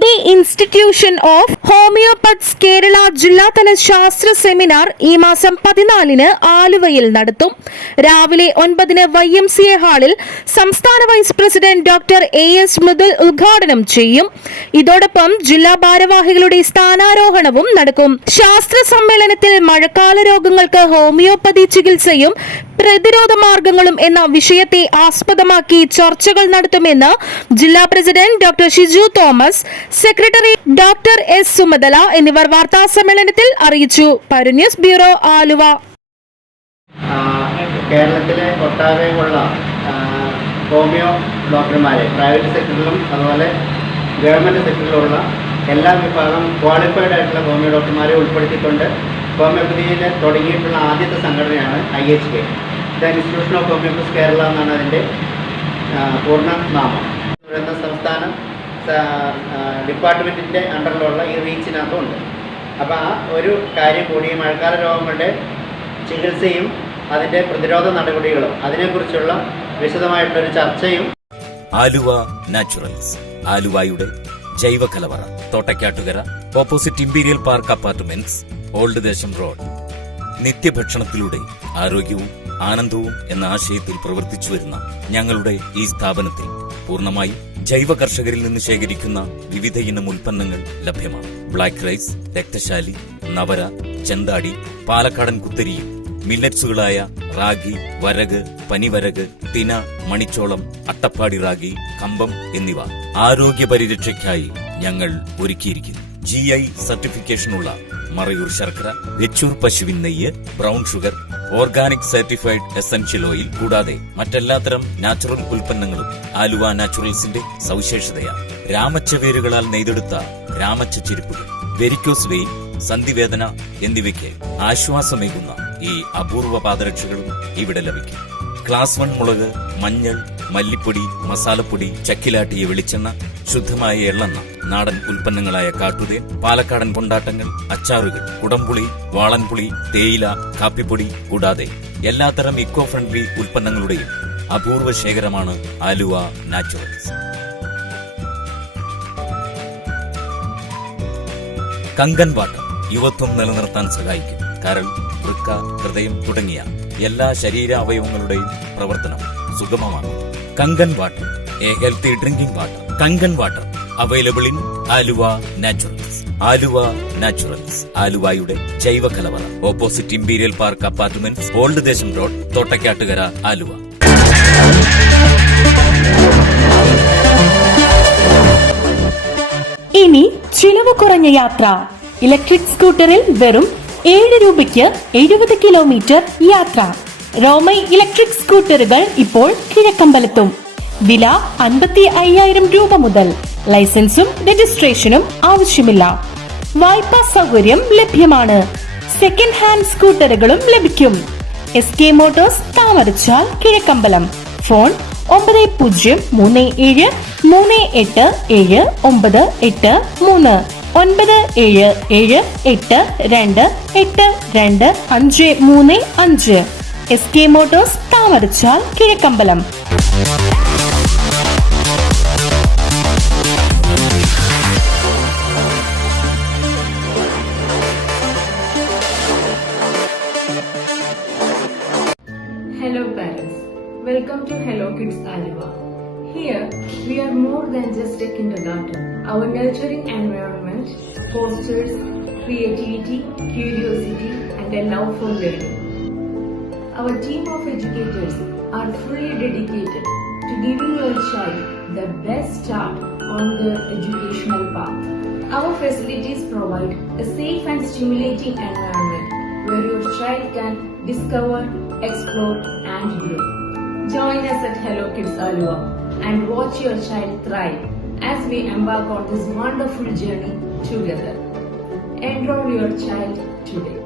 The institution of ഹോമിയോപത്സ് Kerala ജില്ലാതല ശാസ്ത്ര seminar ഈ മാസം 14-ന് ആലുവയിൽ നടത്തും. രാവിലെ 9-ന് YMCA ഹാളിൽ സംസ്ഥാന vice president doctor AS Mridul ഉദ്ഘാടനം ചെയ്യും. ഇതോടൊപ്പം ജില്ലാ ഭാരവാഹികളുടെ സ്ഥാനാരോഹണവും നടക്കും. ശാസ്ത്ര സമ്മേളനത്തിൽ മഴക്കാല രോഗങ്ങൾക്ക് ഹോമിയോപ്പതി ചികിത്സയും പ്രതിരോധ മാർഗങ്ങളും എന്ന വിഷയത്തെ ആസ്പദമാക്കി ചർച്ചകൾ നടത്തുമെന്ന് ജില്ലാ president doctor Shiju Thomas, secretary doctor S സുമതല എന്നിവർ വാർത്താ സമ്മേളനത്തിൽ അറിയിച്ചു. പരുന്യൂസ് ബ്യൂറോ, ആലുവ. കേരളത്തിലെ ഒട്ടാകെയുള്ള ഹോമിയോ ഡോക്ടർമാരെ പ്രൈവറ്റ് സെക്ടറിലും അതുപോലെ ഗവൺമെൻറ് സെക്ടറിലുള്ള എല്ലാ വിഭാഗം ക്വാളിഫൈഡ് ആയിട്ടുള്ള ഹോമിയോ ഡോക്ടർമാരെ ഉൾപ്പെടുത്തിക്കൊണ്ട് ഹോമിയോപ്പതിയിൽ തുടങ്ങിയിട്ടുള്ള ആദ്യത്തെ സംഘടനയാണ് IHK, the institution of homeopathics Kerala എന്നാണ് അതിൻ്റെ പൂർണ്ണ നാമം. സംസ്ഥാന ഡിപ്പാർട്ട്മെൻറ്റിൻ്റെ അണ്ടറിലുള്ള ഈ റീച്ചിനകത്തുണ്ട്. അപ്പോൾ ആ ഒരു കാര്യം കൂടി മഴക്കാല രോഗങ്ങളുടെ ചികിത്സയും അതിൻ്റെ പ്രതിരോധ നടപടികളും അതിനെക്കുറിച്ചുള്ള വിശദമായിട്ടൊരു ചർച്ചയും. ആലുവ നാച്ചുറൽസ്, ആലുവയുടെ ജൈവ കലവറ, Thottakattukara, opposite Imperial Park Apartments, Old Desam road. നിത്യഭക്ഷണത്തിലൂടെ ആരോഗ്യവും ആനന്ദവും എന്ന ആശയത്തിൽ പ്രവർത്തിച്ചു വരുന്ന ഞങ്ങളുടെ ഈ സ്ഥാപനത്തിൽ പൂർണ്ണമായി ജൈവ കർഷകരിൽ നിന്ന് ശേഖരിക്കുന്ന വിവിധ ഇനം ഉൽപ്പന്നങ്ങൾ ലഭ്യമാണ്. ബ്ലാക്ക് റൈസ്, രക്തശാലി, നവര, ചെന്താടി, പാലക്കാടൻ കുത്തരിയും മില്ലറ്റ്സുകളായ റാഗി, വരക്, പനിവരക്, തിന, മണിച്ചോളം, അട്ടപ്പാടി റാഗി, കമ്പം എന്നിവ ആരോഗ്യ പരിരക്ഷയ്ക്കായി ഞങ്ങൾ ഒരുക്കിയിരിക്കുന്നു. GI സർട്ടിഫിക്കേഷനുള്ള മറയൂർ ശർക്കര, വെച്ചൂർ പശുവിൻ നെയ്യ്, brown sugar, organic certified essential oil കൂടാതെ മറ്റെല്ലാത്തരം നാച്ചുറൽ ഉൽപ്പന്നങ്ങളും ആലുവ നാച്ചുറൽസിന്റെ സവിശേഷതയാണ്. രാമച്ച വേരുകളാൽ നെയ്തെടുത്ത രാമച്ച ചെരുപ്പുകൾ, വെരിക്കോസ് വെയിൻ, സന്ധിവേദന എന്നിവയ്ക്ക് ആശ്വാസമേകുന്ന ഈ അപൂർവ പാദരക്ഷകളും ഇവിടെ ലഭിക്കും. ക്ലാസ് 1 മുളക്, മഞ്ഞൾ, മല്ലിപ്പൊടി, മസാലപ്പൊടി, ചക്കിലാട്ടിയ വെളിച്ചെണ്ണ, ശുദ്ധമായ എള്ളെണ്ണ, നാടൻ ഉൽപ്പന്നങ്ങളായ കാട്ടുതേൻ, പാലക്കാടൻ കൊണ്ടാട്ടങ്ങൾ, അച്ചാറുകൾ, കുടംപുളി, വാളൻപുളി, തേയില, കാപ്പിപ്പൊടി കൂടാതെ എല്ലാത്തരം ഇക്കോ ഫ്രണ്ട്ലി ഉൽപ്പന്നങ്ങളുടെയും അപൂർവ ശേഖരമാണ് ആലുവ നാച്ചുറൽസ്. കങ്കൻ വാട്ടർ യുവത്വം നിലനിർത്താൻ സഹായിക്കും. കരൾ, വൃക്ക, ഹൃദയം തുടങ്ങിയ എല്ലാ ശരീരാവയവങ്ങളുടെയും പ്രവർത്തനം സുഗമമാകും. Kangen water, a healthy drinking water. Kangen water available in Aluva naturals. Aluva naturals, ആലുവയുടെ ജൈവ കലവറ, opposite Imperial Park Apartments, Old Desam Road, Thottakkattukara, Aluva. ഇനി ചിലവ് കുറഞ്ഞ യാത്ര. ഇലക്ട്രിക് സ്കൂട്ടറിൽ വെറും 7 രൂപയ്ക്ക് 70 കിലോമീറ്റർ യാത്ര. റോമൈ ഇലക്ട്രിക് സ്കൂട്ടറുകൾ ഇപ്പോൾ കിഴക്കമ്പലത്തും. വില 55,000 രൂപ മുതൽ. ലൈസൻസും രജിസ്ട്രേഷനും ആവശ്യമില്ല. വായ്പാ സൗകര്യം ലഭ്യമാണ്. സെക്കൻഡ് ഹാൻഡ് സ്കൂട്ടറുകളും ലഭിക്കും. SK Motors, Thamarachal, Kizhakkambalam. Phone 9030387983 9778228535. SK Motors, Thamarachal, Kizhakkambalam. Hello parents, welcome to Hello Kids Aluva. Here we are more than just a kindergarten. Our nurturing environment fosters creativity, curiosity and a love for learning. Our team of educators are fully dedicated to giving your child the best start on their educational path. Our facilities provide a safe and stimulating environment where your child can discover, explore and grow. Join us at Hello Kids Aluva and watch your child thrive as we embark on this wonderful journey together. Enroll your child today.